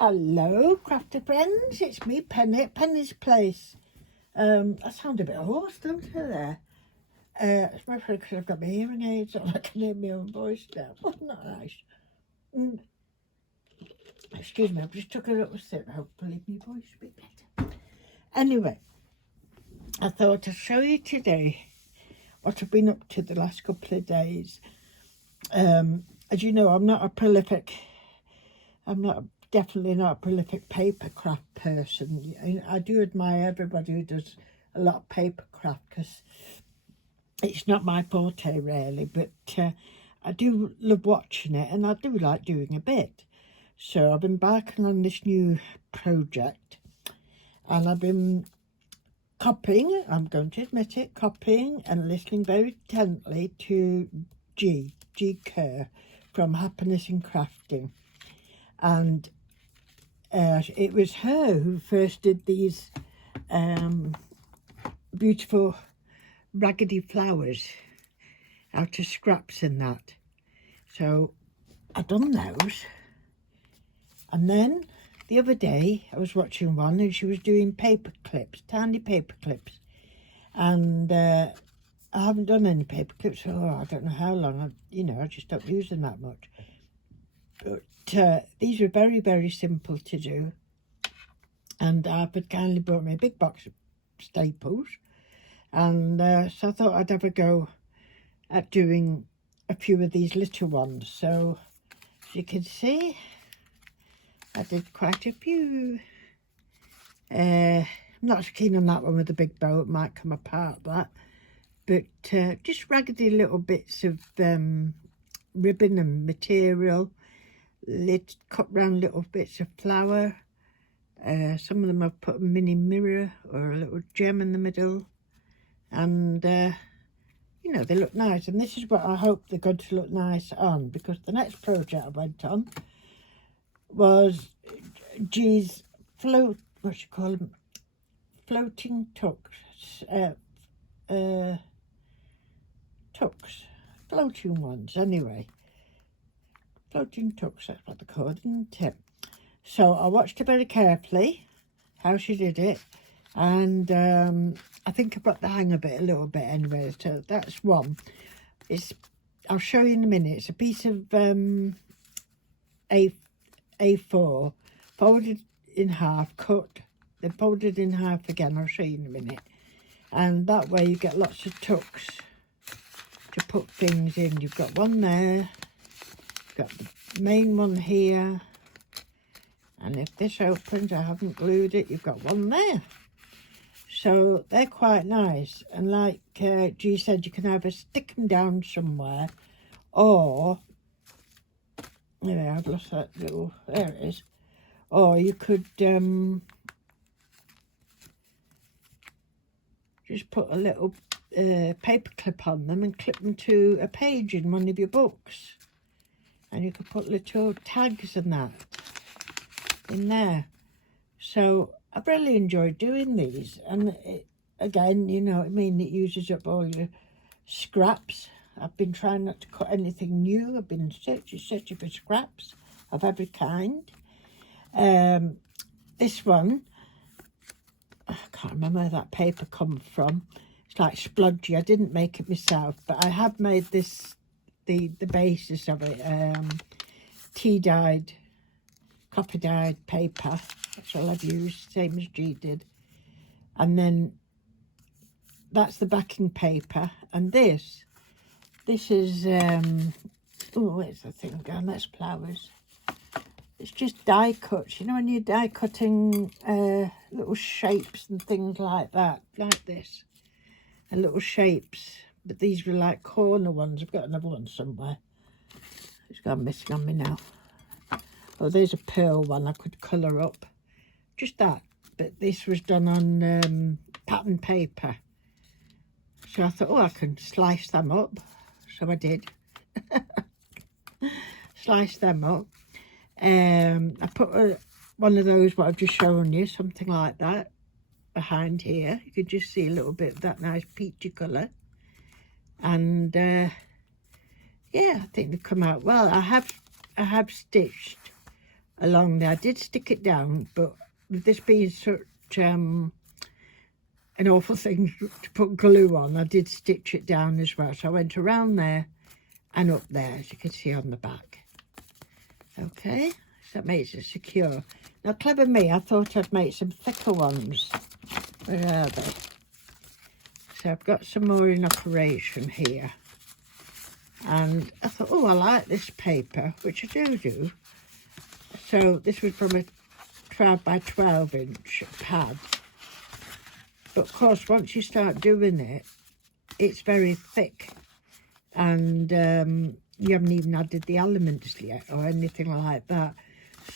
Hello, crafty friends. It's me, Penny, at Penny's Place. I sound a bit hoarse, don't I, there? It's my friend because I've got my hearing aids on. I can hear my own voice now. Oh, not nice. Excuse me, I've just took a little sip. Hopefully my voice will be better. Anyway, I thought I'd show you today what I've been up to the last couple of days. As you know, I'm definitely not a prolific paper craft person. I do admire everybody who does a lot of paper craft because it's not my forte really, but I do love watching it and I do like doing a bit. So I've been embarking on this new project and I've been copying, I'm going to admit it, copying and listening very intently to G. Kerr from Happiness in Crafting. And it was her who first did these beautiful raggedy flowers out of scraps and that. So I done those. And then the other day I was watching one and she was doing paper clips, tiny paper clips. And I haven't done any paper clips for, I don't know how long. I just stopped using that much. But these were very, very simple to do. And I've kindly brought me a big box of staples. And so I thought I'd have a go at doing a few of these little ones. So as you can see, I did quite a few. I'm not so keen on that one with the big bow. It might come apart, that. But just raggedy little bits of ribbon and material. Cut round little bits of flower. Some of them I've put a mini mirror or a little gem in the middle. And, they look nice. And this is what I hope they're going to look nice on. Because the next project I went on was G's floating tucks. Floating ones, anyway. Floating tucks, that's what they're called, isn't it? So I watched her very carefully, how she did it, and I think I got the hang of it a little bit anyway. So that's one. I'll show you in a minute. It's a piece of A4, folded in half, cut, then folded in half again. I'll show you in a minute. And that way you get lots of tucks to put things in. You've got one there, you've got the main one here, and if this opens, I haven't glued it, you've got one there. So they're quite nice, and like G said, you can either stick them down somewhere, or anyway, I've lost that little, there it is, or you could just put a little paper clip on them and clip them to a page in one of your books, and you could put little tags and that in there. So I've really enjoyed doing these, and again, you know what I mean, it uses up all your scraps. I've been trying not to cut anything new. I've been searching for scraps of every kind. This one, I can't remember where that paper comes from. It's like splodgy. I didn't make it myself, but I have made this, the basis of it, tea-dyed, copper-dyed paper. That's all I've used, same as G did. And then that's the backing paper. And this is, oh, where's the thing gone? That's flowers. It's just die cuts, you know, when you're die cutting little shapes and things like that, like this, and little shapes. But these were like corner ones. I've got another one somewhere. It's gone missing on me now. Oh, there's a pearl one I could colour up. Just that. But this was done on pattern paper. So I thought, oh, I can slice them up. So I did. Slice them up. I put one of those, what I've just shown you, something like that, behind here. You can just see a little bit of that nice peachy colour. And yeah, I think they've come out well. I have stitched along there. I did stick it down, but with this being such an awful thing to put glue on, I did stitch it down as well. So I went around there and up there, as you can see on the back. Okay, so that makes it secure. Now, clever me, I thought I'd make some thicker ones. Where are they? So I've got some more in operation here. And I thought, oh, I like this paper, which I do. So this was from a 12 by 12 inch pad. But of course, once you start doing it, it's very thick. And you haven't even added the elements yet or anything like that.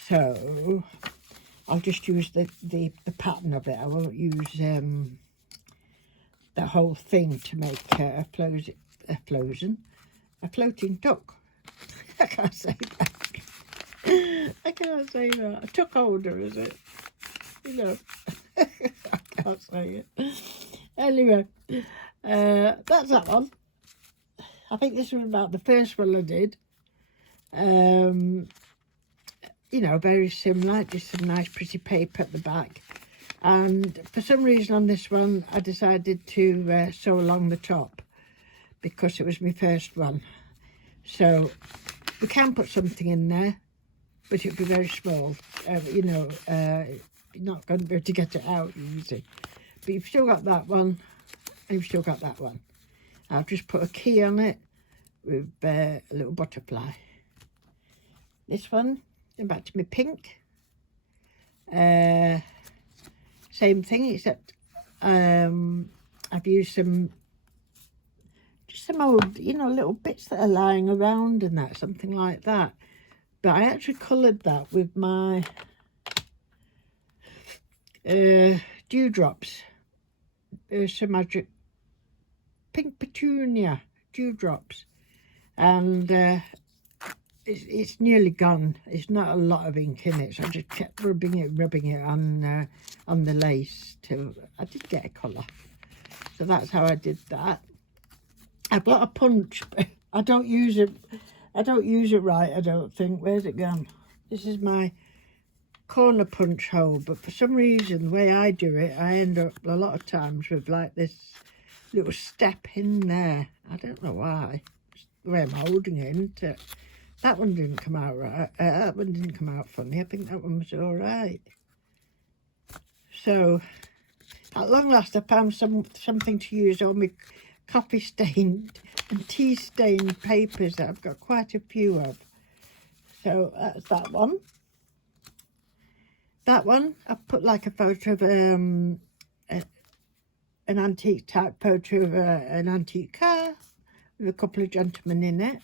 So I'll just use the pattern of it. I won't use the whole thing to make a floating duck. I can't say that. I can't say that. A tuck holder, is it? You know, I can't say it. Anyway, that's that one. I think this was about the first one I did. You know, very similar, just some nice pretty paper at the back. And for some reason on this one, I decided to sew along the top because it was my first one. So we can put something in there, but it'll be very small. You know, you're not going to be able to get it out easy. But you've still got that one, and you've still got that one. I've just put a key on it with a little butterfly. This one, and back to my pink. Same thing, except I've used just some old, you know, little bits that are lying around and that, something like that. But I actually coloured that with my dewdrops. Some magic pink petunia dewdrops, and it's nearly gone. It's not a lot of ink in it, so I just kept rubbing it on the lace till I did get a colour. So that's how I did that. I've got a punch, but I don't use it right, I don't think. Where's it gone? This is my corner punch hole, but for some reason, the way I do it, I end up a lot of times with like this little step in there. I don't know why. It's the way I'm holding it, isn't it? That one didn't come out right. That one didn't come out funny. I think that one was all right. So, at long last, I found something to use all my coffee stained and tea stained papers that I've got quite a few of. So that's that one. That one, I've put like a photo of an antique type photo of an antique car with a couple of gentlemen in it.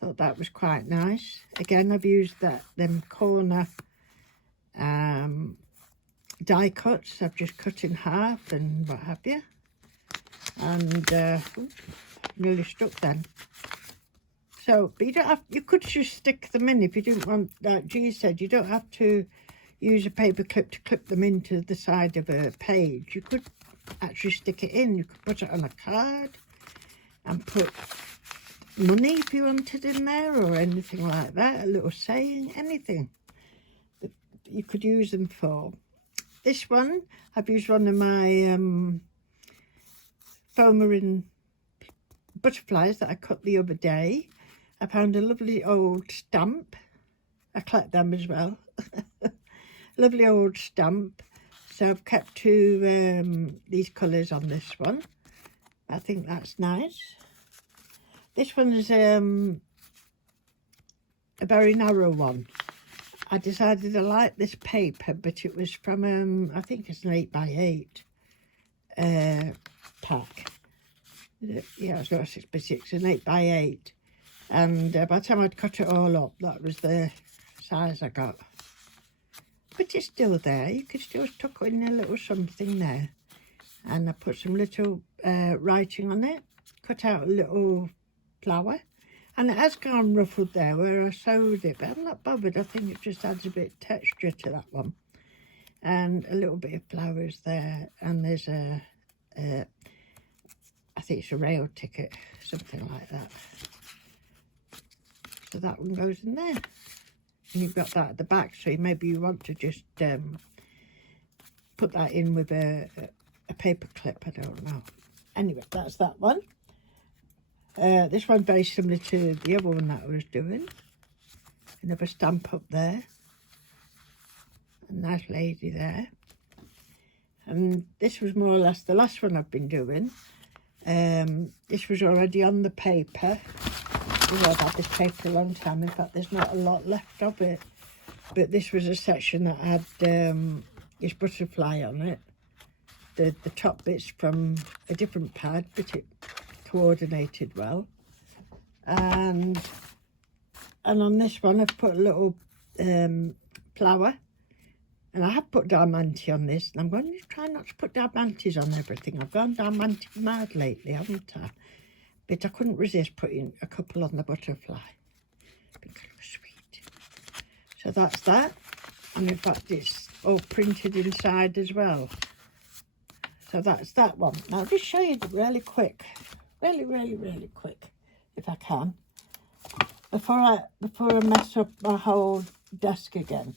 Thought that was quite nice. Again, I've used them corner die cuts. I've just cut in half and what have you. And nearly stuck then. So, but you don't have, you could just stick them in if you didn't want, like G said, you don't have to use a paper clip to clip them into the side of a page. You could actually stick it in. You could put it on a card and put money if you wanted in there or anything like that, a little saying, anything that you could use them for. This one, I've used one of my foam butterflies that I cut the other day. I found a lovely old stamp. I collect them as well. Lovely old stamp. So I've kept these colours on this one. I think that's nice. This one is a very narrow one. I decided I liked this paper, but it was from, I think it's an 8x8 pack. Yeah, it's got a 6x6, an 8x8. And by the time I'd cut it all up, that was the size I got. But it's still there. You could still tuck in a little something there. And I put some little writing on it, cut out a little flower. And it has gone ruffled there where I sewed it, but I'm not bothered. I think it just adds a bit of texture to that one. And a little bit of flowers there. And there's I think it's a rail ticket, something like that. So that one goes in there. and you've got that at the back, so maybe you want to just put that in with a paper clip. I don't know. Anyway, that's that one. This one's very similar to the other one that I was doing. Another stamp up there. A nice lady there. And this was more or less the last one I've been doing. This was already on the paper. I've had this paper a long time. In fact, there's not a lot left of it. But this was a section that had this butterfly on it. The top bit's from a different pad, but it coordinated well. And on this one, I've put a little flower. And I have put diamante on this, and I'm going to try not to put diamantes on everything. I've gone diamante mad lately, haven't I? But I couldn't resist putting a couple on the butterfly. Because it was sweet. So that's that. And in fact, it's all printed inside as well. So that's that one. Now, I'll just show you really quick. Really quick, if I can. Before I mess up my whole desk again.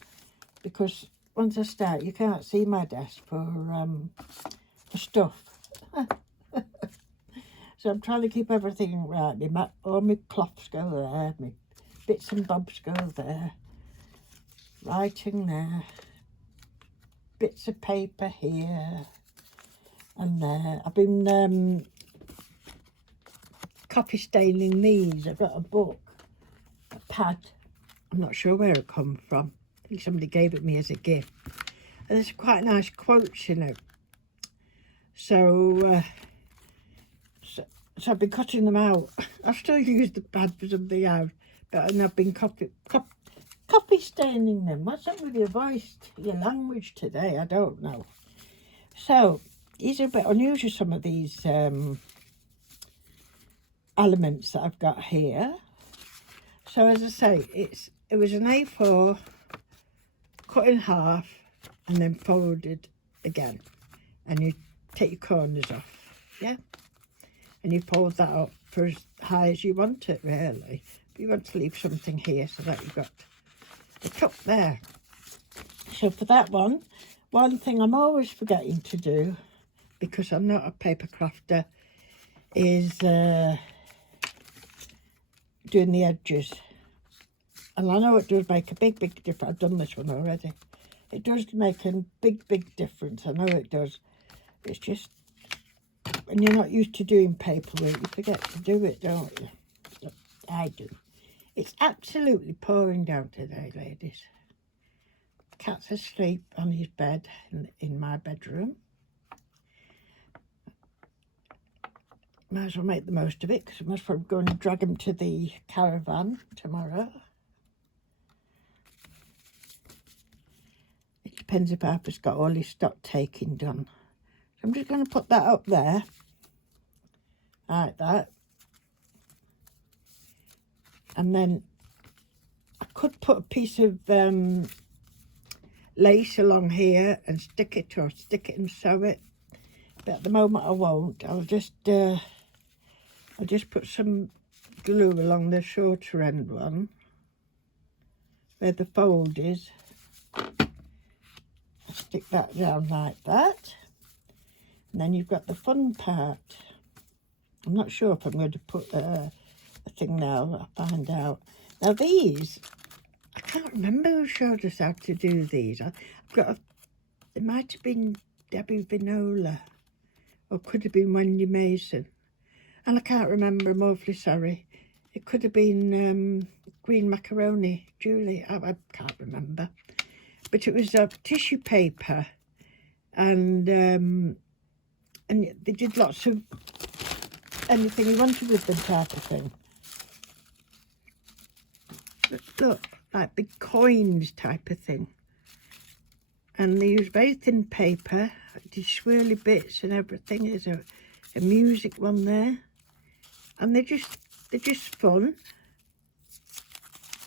Because once I start, you can't see my desk for stuff. So I'm trying to keep everything right. All my cloths go there, my bits and bobs go there. Writing there. Bits of paper here and there. I've been copy staining these. I've got a book, a pad. I'm not sure where it come from. I think somebody gave it me as a gift. And there's quite nice quotes in it. So I've been cutting them out. I still use the pad for something else, and I've been copy staining them. What's up with your voice, your language today? I don't know. So these are a bit unusual, some of these elements that I've got here. So as I say, it was an A4 cut in half and then folded again, and you take your corners off, yeah, and you fold that up for as high as you want it, really, but you want to leave something here so that you've got the cup there. So for that one thing I'm always forgetting to do, because I'm not a paper crafter, is doing the edges. And I know it does make a big difference. I've done this one already. It does make a big difference. I know it does. It's just, when you're not used to doing paperwork, you forget to do it, don't you? I do. It's absolutely pouring down today, ladies. Cat's asleep on his bed in my bedroom. Might as well make the most of it, because I must probably go and drag him to the caravan tomorrow. It depends if Harper's got all his stock taking done. So I'm just going to put that up there, like that. And then I could put a piece of lace along here and stick it and sew it. But at the moment I won't. I'll just put some glue along the shorter end one, where the fold is. I'll stick that down like that. And then you've got the fun part. I'm not sure if I'm going to put a thing now. I'll find out. Now these, I can't remember who showed us how to do these. I've got it might have been Debbie Vinola, or could have been Wendy Mason. And I can't remember, I'm awfully sorry. It could have been Green Macaroni, Julie, I can't remember. But it was tissue paper, and they did lots of anything you wanted with them type of thing. Look, like big coins type of thing. And they use very thin paper, did swirly bits and everything. There's a music one there. And they're just fun.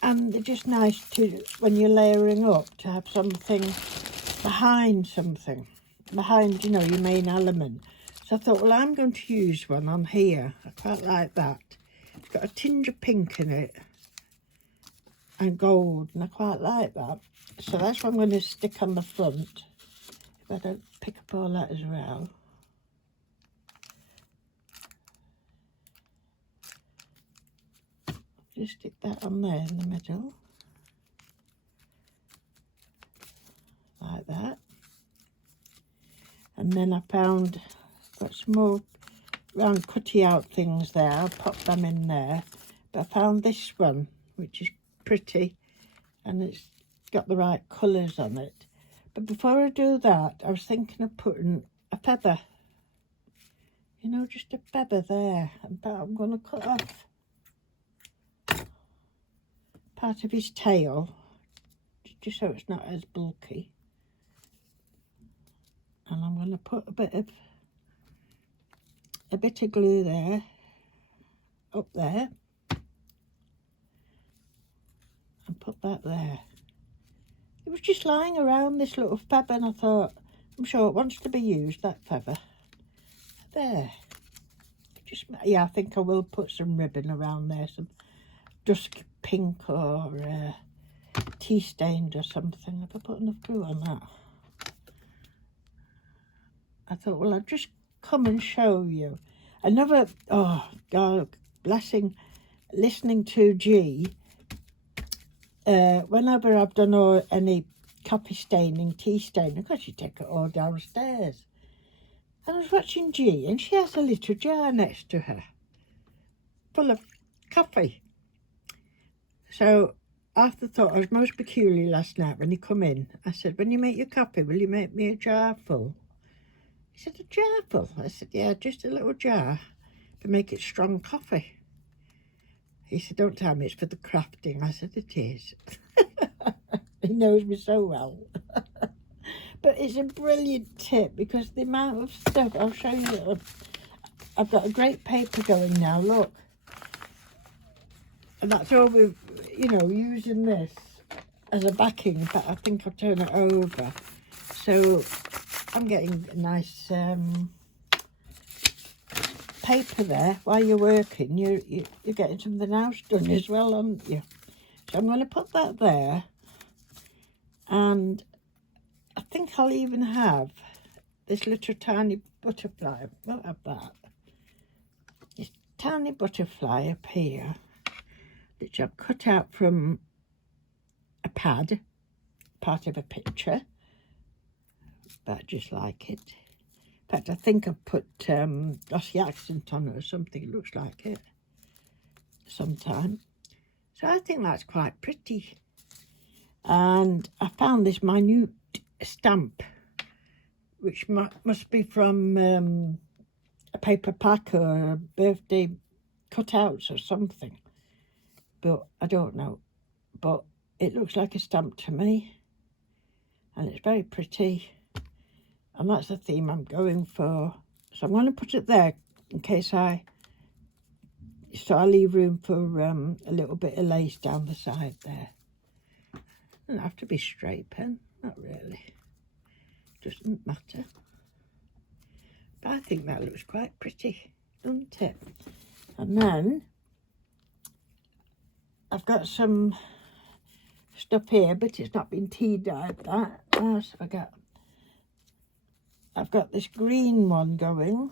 And they're just nice to, when you're layering up, to have something behind something. Behind, you know, your main element. So I thought, well, I'm going to use one on here. I quite like that. It's got a tinge of pink in it. and gold, and I quite like that. So that's what I'm going to stick on the front, if I don't pick up all that as well. Just stick that on there in the middle, like that. And then I found, got some more round cutty out things there. I'll pop them in there. But I found this one, which is pretty, and it's got the right colours on it. But before I do that, I was thinking of putting a feather, you know, just a feather there. And I'm going to cut off part of his tail, just so it's not as bulky. And I'm going to put a bit of glue there, up there, and put that there. It was just lying around, this little feather, and I thought, I'm sure it wants to be used, that feather. There. Just, yeah, I think I will put some ribbon around there, some dusk pink or tea stained or something. Have I put enough glue on that? I thought, well, I'll just come and show you. Another, oh, God, blessing, listening to G. Whenever I've done any coffee staining, tea staining, of course you take it all downstairs. And I was watching G, and she has a little jar next to her, full of coffee. So after thought, I was most peculiar last night when he come in. I said, when you make your coffee, will you make me a jar full? He said, a jar full? I said, yeah, just a little jar to make it strong coffee. He said, don't tell me it's for the crafting. I said, it is. He knows me so well. But it's a brilliant tip because the amount of stuff, I'll show you. I've got a great paper going now, look. And that's all with, you know, using this as a backing, but I think I'll turn it over. So I'm getting a nice paper there while you're working. You're getting something else done as well, aren't you? So I'm going to put that there, and I think I'll even have this little tiny butterfly. I won't have that. This tiny butterfly up here, which I've cut out from a pad, part of a picture, but I just like it. In fact, I think I've put glossy accent on it or something. It looks like it sometime. So I think that's quite pretty. And I found this minute stamp, which must be from a paper pack or a birthday cutouts or something. But I don't know. But it looks like a stamp to me. And it's very pretty. And that's the theme I'm going for. So I'm going to put it there in case I leave room for a little bit of lace down the side there. Doesn't have to be straight pen, not really. Doesn't matter. But I think that looks quite pretty, doesn't it? And then I've got some stuff here, but it's not been tea dyed. That. What else have I got? I've got this green one going.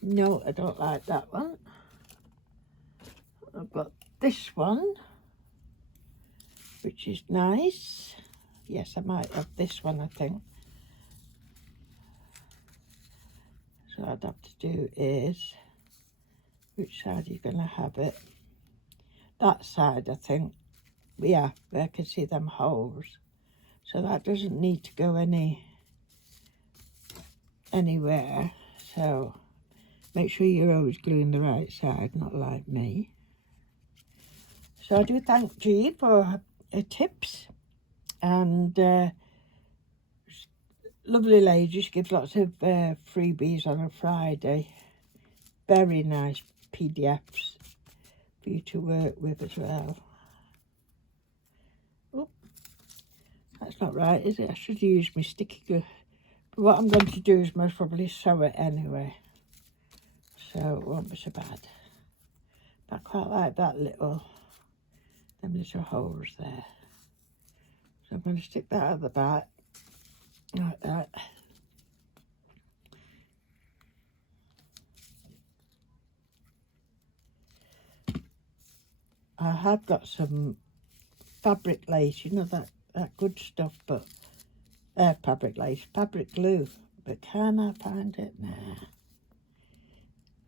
No, I don't like that one. I've got this one, which is nice. Yes, I might have this one, I think. So what I'd have to do is, which side are you going to have it? That side, I think. Yeah, where I can see them holes. So that doesn't need to go anywhere. So make sure you're always gluing the right side, not like me. So I do thank G for her tips. And lovely lady, she gives lots of freebies on a Friday. Very nice PDFs for you to work with as well. Oh, that's not right, is it? I should use my sticky glue. But what I'm going to do is most probably sew it anyway. So it won't be so bad. I quite like that little, them little holes there. So I'm going to stick that at the back, like that. I have got some fabric lace, you know, that good stuff, but fabric lace, fabric glue, but can I find it? Nah.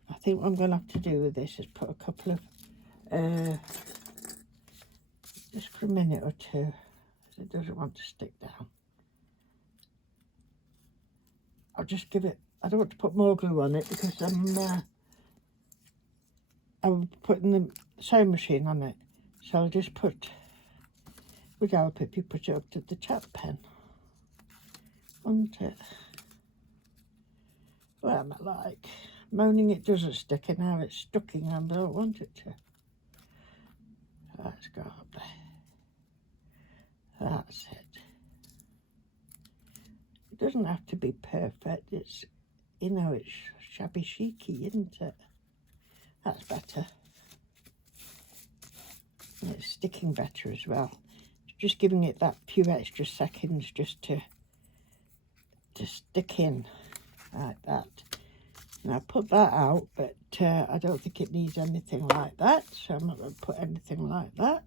I think what I'm going to have to do with this is put a couple of, just for a minute or two, because it doesn't want to stick down. I'll just give it, I don't want to put more glue on it because I'm putting the sewing machine on it. So I'll just put, would help if you put it up to the chat pen, wouldn't it? What am I like? Moaning it doesn't stick and now it's sticking and I don't want it to. Let's go up there. That's it. It doesn't have to be perfect. It's, you know, it's shabby chicy, isn't it? That's better. And it's sticking better as well. Just giving it that few extra seconds just to stick in like that. Now put that out, but I don't think it needs anything like that, so I'm not going to put anything like that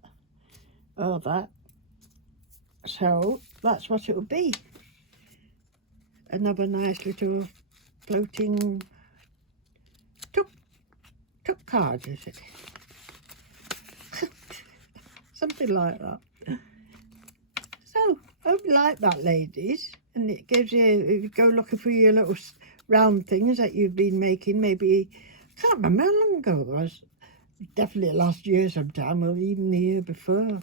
or that. So that's what it will be. Another nice little floating tuck card, is it? Something like that. So I hope you like that, ladies. And it gives you, if you go looking for your little round things that you've been making, maybe, I can't remember how long ago it was. Definitely last year sometime, or even the year before.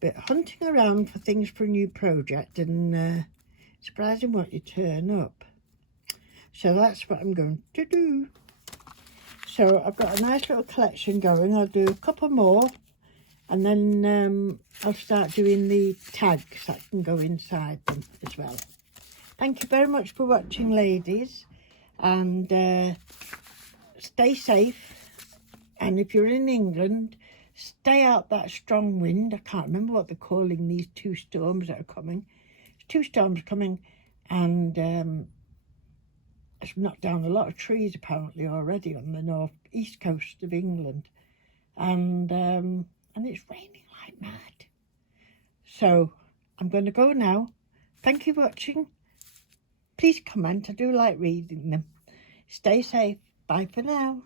But hunting around for things for a new project and surprising what you turn up. So that's what I'm going to do. So I've got a nice little collection going. I'll do a couple more and then I'll start doing the tags that can go inside them as well. Thank you very much for watching, ladies, and stay safe. And if you're in England, stay out that strong wind. I can't remember what they're calling these two storms that are coming. There's two storms coming, and it's knocked down a lot of trees apparently already on the north-east coast of England, and it's raining like mad. So I'm going to go now. Thank you for watching. Please comment. I do like reading them. Stay safe. Bye for now.